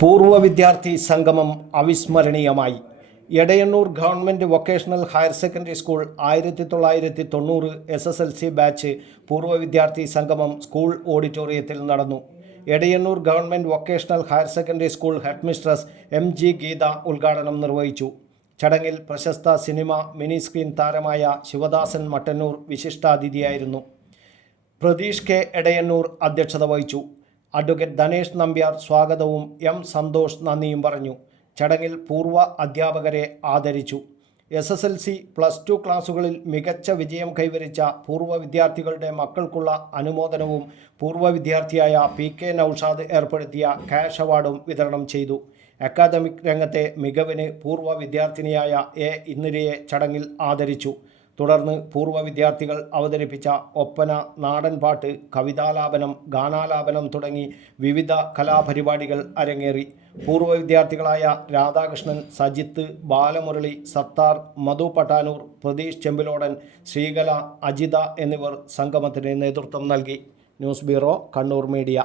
പൂർവ വിദ്യാർത്ഥി സംഗമം അവിസ്മരണീയമായി. Edayannur government vocational higher secondary school ആയിരത്തി തൊള്ളായിരത്തി തൊണ്ണൂറ് S S L C batch പൂർവ വിദ്യാർത്ഥി സംഗമം സ്കൂൾ ഓഡിറ്റോറിയത്തിൽ നടന്നു. Edayannur government vocational higher secondary school headmistress M G Geetha ഉദ്ഘാടനം നിർവഹിച്ചു. ചടങ്ങിൽ പ്രശസ്ത സിനിമ മിനി സ്ക്രീൻ താരമായ ശിവദാസൻ മട്ടന്നൂർ വിശിഷ്ടാതിഥിയായിരുന്നു. പ്രതീഷ് കെ എടയന്നൂർ അധ്യക്ഷത വഹിച്ചു. അഡ്വക്കേറ്റ് ധനേഷ് നമ്പ്യാർ സ്വാഗതവും എം സന്തോഷ് നന്ദിയും പറഞ്ഞു. ചടങ്ങിൽ പൂർവ അധ്യാപകരെ ആദരിച്ചു. S S L C plus two ക്ലാസുകളിൽ മികച്ച വിജയം കൈവരിച്ച പൂർവ വിദ്യാർത്ഥികളുടെ മക്കൾക്കുള്ള അനുമോദനവും പൂർവ വിദ്യാർത്ഥിയായ പി കെ നൌഷാദ് ഏർപ്പെടുത്തിയ ക്യാഷ് അവാർഡും വിതരണം ചെയ്തു. അക്കാദമിക് രംഗത്തെ മികവിന് പൂർവ വിദ്യാർത്ഥിനിയായ എ ഇന്ദിരയെ ചടങ്ങിൽ ആദരിച്ചു. തുടർന്ന് പൂർവ വിദ്യാർത്ഥികൾ അവതരിപ്പിച്ച ഒപ്പന നാടൻപാട്ട് കവിതാലാപനം ഗാനാലാപനം തുടങ്ങി വിവിധ കലാപരിപാടികൾ അരങ്ങേറി. പൂർവ വിദ്യാർത്ഥികളായ രാധാകൃഷ്ണൻ സജിത്ത് ബാലമുരളി സത്താർ മധു പട്ടാനൂർ പ്രതീഷ് ചെമ്പിലോടൻ ശ്രീകല അജിത എന്നിവർ സംഗമത്തിന് നേതൃത്വം നൽകി. News bureau Kannur media.